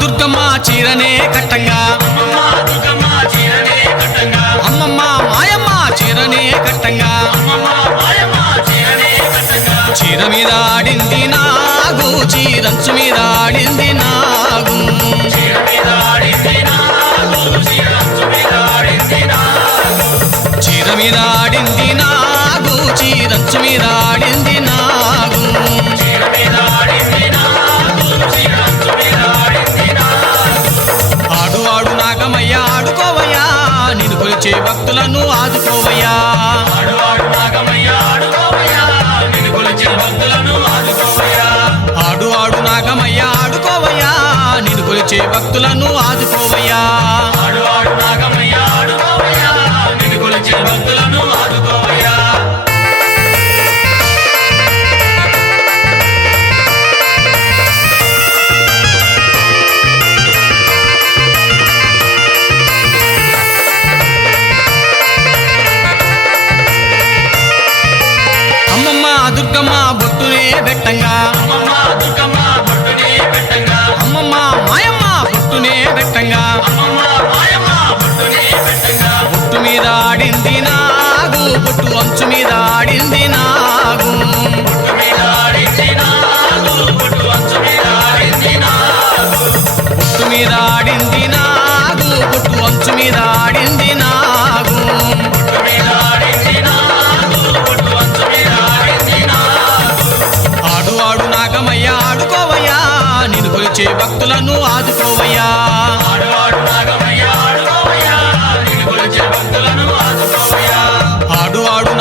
దుర్గమ్మ చీరనే కట్టంగా. అమ్మమ్మ మాయమ్మ చీరనే కట్టంగా. చీర మీద ఆడింది నాగు చీరంచు మీద ఆడింది నాగు. చీర మీద ఆడింది నాగు చీరంచు మీద ఆడింది వచ్చే భక్తులను ఆదుకోవయ్యా. ఆడు ఆడు నాగమయ్యా ఆడుకోవయ్యా. నిన్ను కొలిచే భక్తులను ఆదుకోవయ్యా. ఆడు ఆడు నాగమయ్య ఆడుకోవయ్యా నిన్ను కొలిచే భక్తులను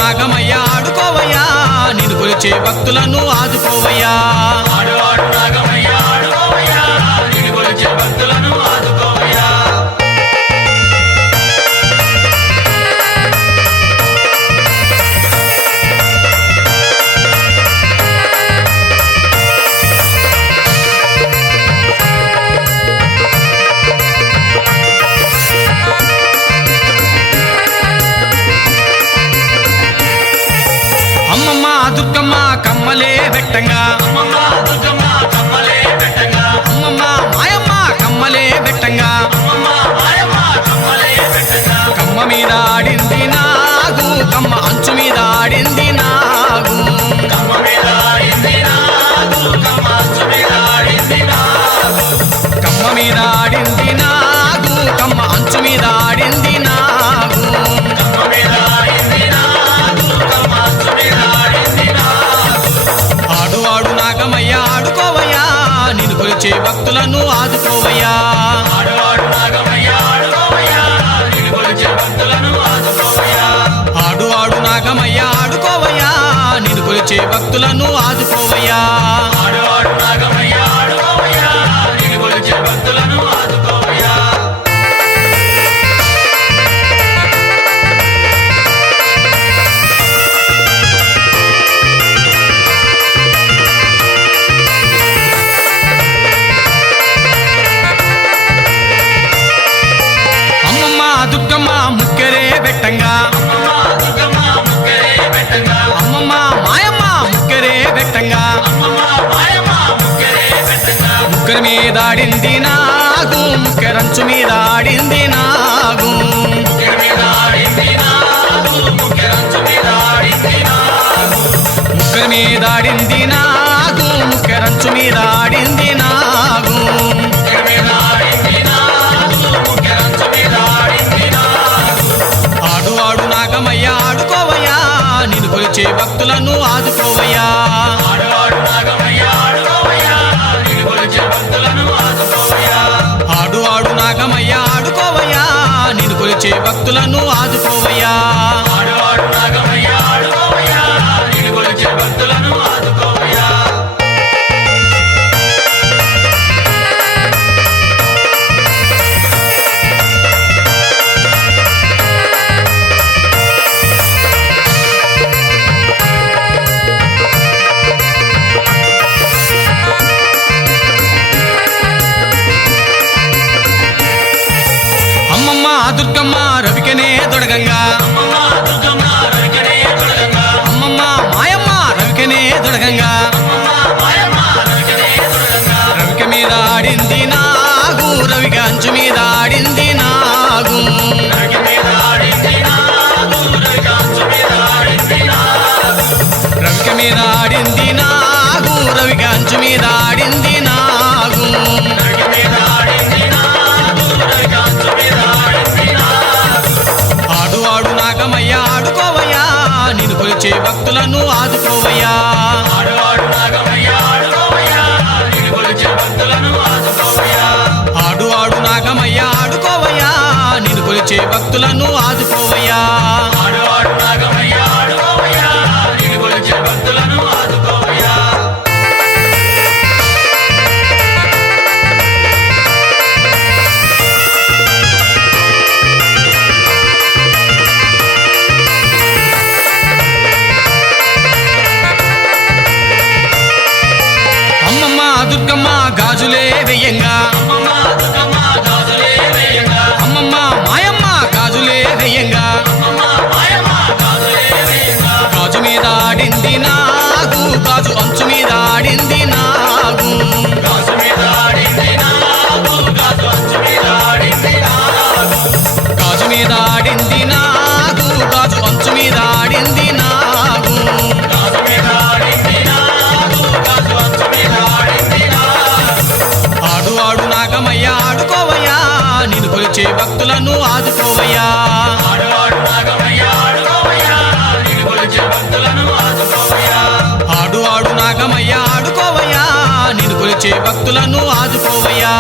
రాగమయ్యా ఆడుకోవయ్యా. నిన్ను కొలిచే భక్తులను ఆదుకోవయ్యా. పెట్టంగా. అమ్మమ్మ మాయమ్మ కమ్మలే పెట్టంగా. కమ్మ మీద వచ్చే భక్తులను ఆదుకోవయ్యా? ఆడు ఆడు నాగమయ్యా ఆడుకోవయ్యా. నిన్ను కొలిచే భక్తులను ఆదుకోవయ్యా. ఆడు ఆడు నాగమయ్య దుర్గమ్మ ముక్కరే పెట్టంగా. అమ్మమ్మ మాయమ్మ ముక్కరే పెట్టంగా. ముక్కరి మీద ఆడింది నాగు ముక్కరంచు మీద ఆడింది నాగు. ముక్కరి మీద ఆడింది నాగు ముక్కరంచు మీద నిన్ను కొలిచే భక్తులను ఆదుకోవయ్యా. ఆడు ఆడు నాగమయ్యా ఆడుకోవయ్యా. నిన్ను కొలిచే భక్తులను ఆదుకోవయ్యా. దొడికనే దొడగంగా. జనులను ఆదుకోవయ్యా ఆడు ఆడు నాగమయ్యా ఆడుకోవయ్యా. నిన్ను కొలిచే భక్తులను ఆదుకోవయ్యా. కొలిచే భక్తులను ఆదుకోవయ్యా.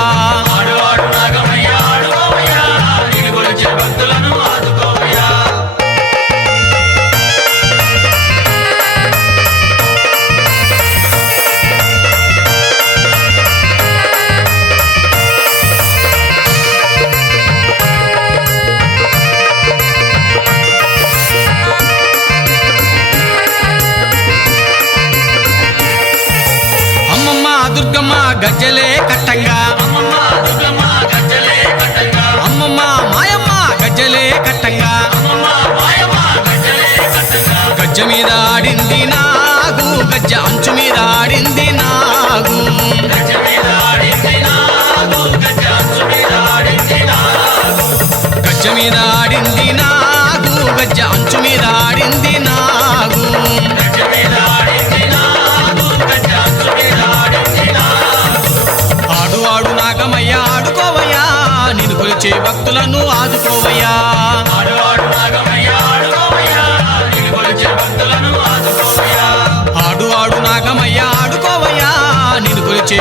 గజ్జలే కట్టంగా. అమ్మమ్మ మాయమ్మ గజ్జలే కట్టంగా. గజ్జ మీద ఆడింది నాగు గజ్జ అంచు మీద ఆడింది నాగు. గజ్జ మీద ఆడింది నాగు గజ్జ అంచు మీద ఆడింది వచ్చే భక్తులను ఆదుకోవయ్యా. ఆడు ఆడు నాగమయ్య ఆడుకోవయ్యా. నిన్ను కొలిచే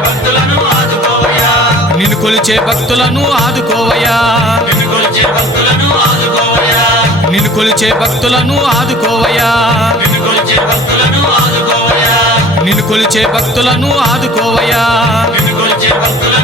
భక్తులను ఆదుకోవయ్యా. నిన్ను కొలిచే భక్తులను ఆదుకోవయ్యా. నిన్ను కొలిచే భక్తులను ఆదుకోవయ్యా. నిన్ను కొలిచే భక్తులను ఆదుకోవయా నిన్ను కొలిచే భక్తులను